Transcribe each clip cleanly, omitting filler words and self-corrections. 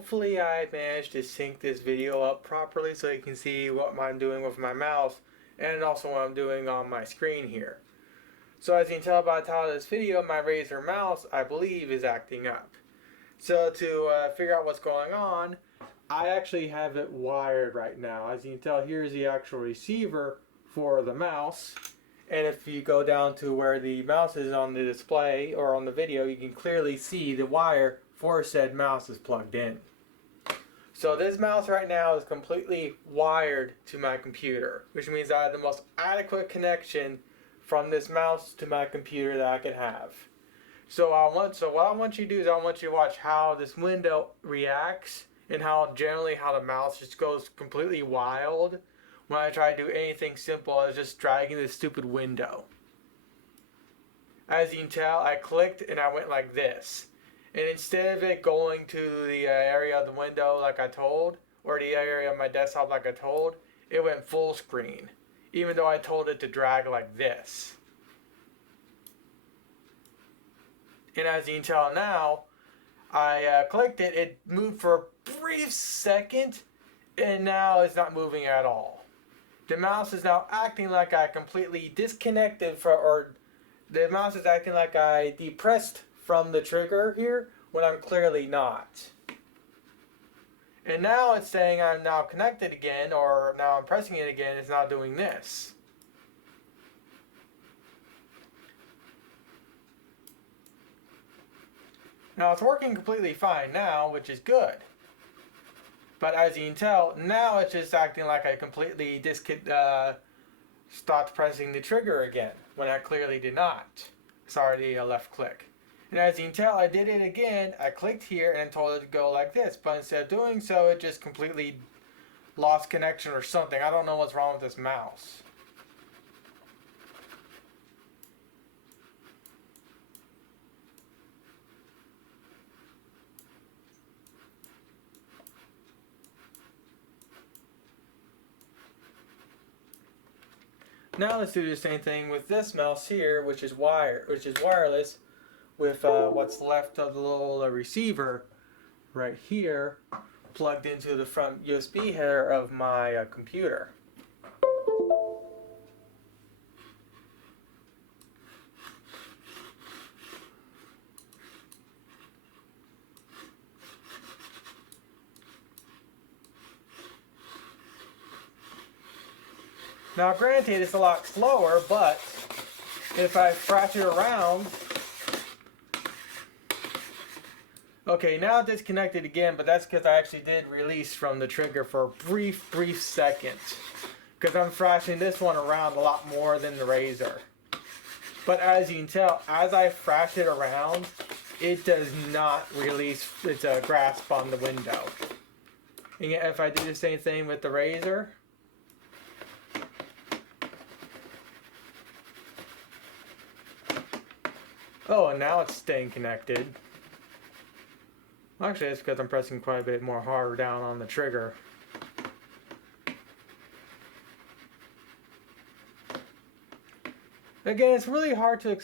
hopefully I managed to sync this video up properly so you can see what I'm doing with my mouse and also what I'm doing on my screen here. So as you can tell by the title of this video, my Razer mouse, I believe, is acting up. So to figure out what's going on, I actually have it wired right now. As you can tell, here's the actual receiver for the mouse. And if you go down to where the mouse is on the display or on the video, you can clearly see the wire for said mouse is plugged in. So this mouse right now is completely wired to my computer, which means I have the most adequate connection from this mouse to my computer that I can have. So what I want you to do is I want you to watch how this window reacts and how the mouse just goes completely wild when I try to do anything simple as just dragging this stupid window. As you can tell, I clicked and I went like this. And instead of it going to the area of the window like I told, or the area of my desktop like I told, it went full screen, even though I told it to drag like this. And as you can tell now, I clicked it, it moved for a brief second, and now it's not moving at all. The mouse is now acting like I completely disconnected or the mouse is acting like I depressed from the trigger here when I'm clearly not. And now it's saying I'm now connected again, or now I'm pressing it again, it's not doing this. Now it's working completely fine now, which is good. But as you can tell, now it's just acting like I completely stopped pressing the trigger again, when I clearly did not. Sorry, the left click. And as you can tell, I did it again. I clicked here and told it to go like this, but instead of doing so, it just completely lost connection or something. I don't know what's wrong with this mouse. Now let's do the same thing with this mouse here, which is wireless, with what's left of the little receiver right here plugged into the front USB header of my computer. Now granted, it's a lot slower, but if I thrash it around... Okay, now it disconnected again, but that's because I actually did release from the trigger for a brief second. Because I'm thrashing this one around a lot more than the Razer. But as you can tell, as I thrash it around, it does not release its grasp on the window. And yet if I do the same thing with the Razer... Oh, and now it's staying connected. Actually, it's because I'm pressing quite a bit more harder down on the trigger. Again, it's really hard to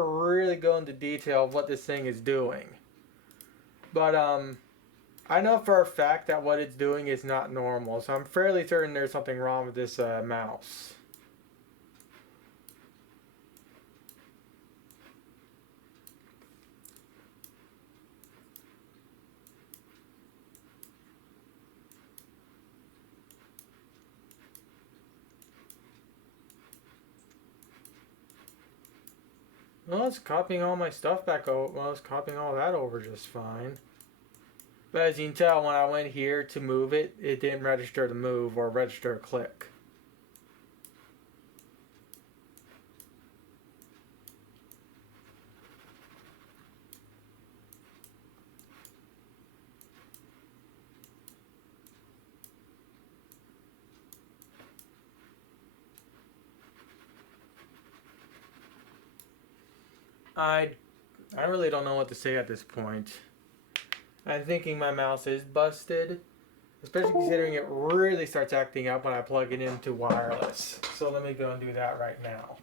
really go into detail of what this thing is doing. But I know for a fact that what it's doing is not normal, so I'm fairly certain there's something wrong with this mouse. Well, it's copying all my stuff back over. Well, it's copying all that over just fine. But as you can tell, when I went here to move it, it didn't register the move or register a click. I really don't know what to say at this point. I'm thinking my mouse is busted, especially considering it really starts acting up when I plug it into wireless. So let me go and do that right now.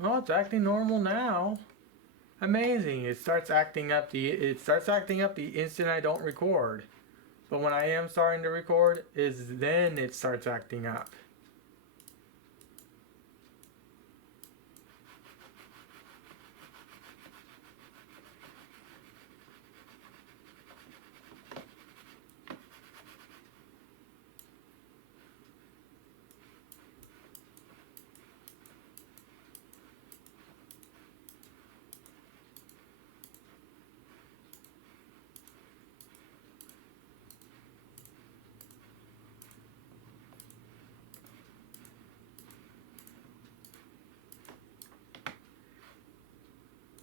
Oh, it's acting normal now. Amazing. It starts acting up the instant I don't record. But when I am starting to record, then it starts acting up.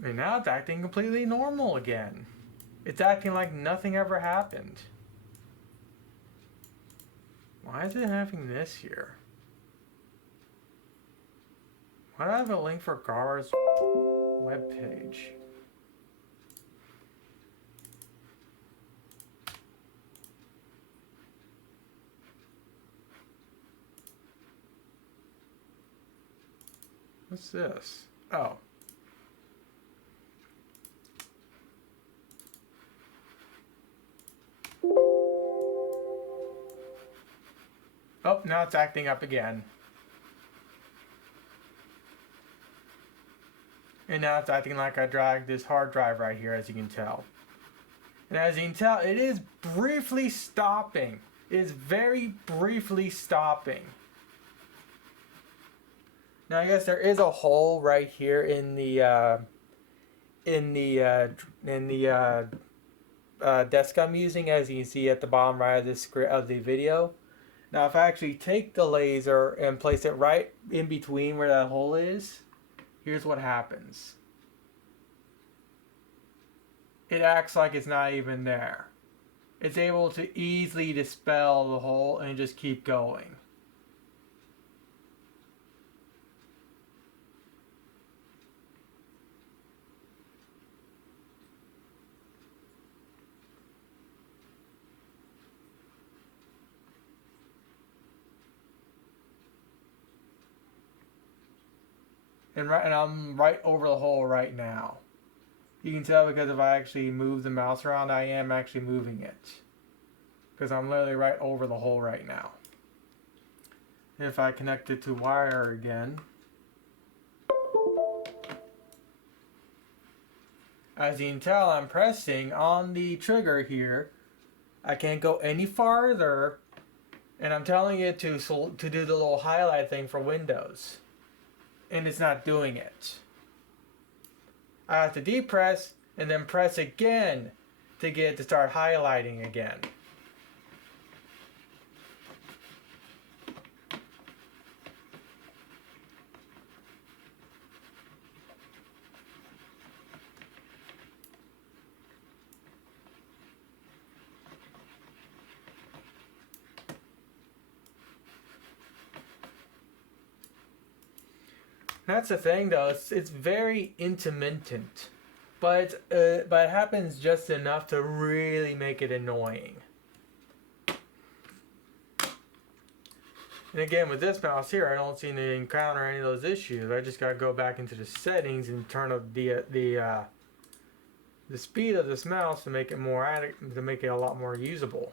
And now it's acting completely normal again. It's acting like nothing ever happened. Why is it having this here? Why do I have a link for Gar's webpage? What's this? Oh. Oh, now it's acting up again. And now it's acting like I dragged this hard drive right here, as you can tell. And as you can tell, it is briefly stopping. It is very briefly stopping. Now I guess there is a hole right here in the desk I'm using, as you can see at the bottom right of the video. Now if I actually take the laser and place it right in between where that hole is, here's what happens. It acts like it's not even there. It's able to easily dispel the hole and just keep going. And I'm right over the hole right now. You can tell because if I actually move the mouse around, I am actually moving it. Because I'm literally right over the hole right now. If I connect it to wire again, as you can tell, I'm pressing on the trigger here. I can't go any farther, and I'm telling it to do the little highlight thing for Windows. And it's not doing it. I have to depress and then press again to get it to start highlighting again. That's the thing, though. It's very intermittent, but it happens just enough to really make it annoying. And again, with this mouse here, I don't seem to encounter any of those issues. I just gotta go back into the settings and turn up the speed of this mouse to make it a lot more usable.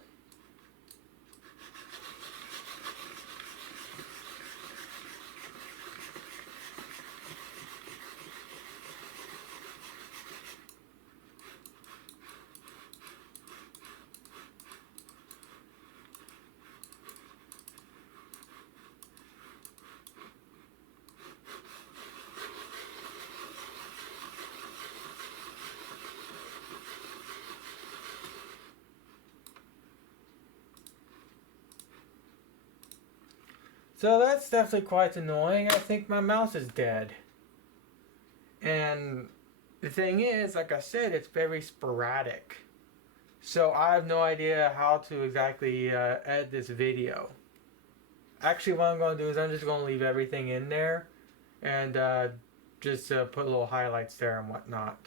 So that's definitely quite annoying. I think my mouse is dead. And the thing is, like I said, it's very sporadic. So I have no idea how to exactly edit this video. Actually, what I'm going to do is I'm just going to leave everything in there and just put little highlights there and whatnot.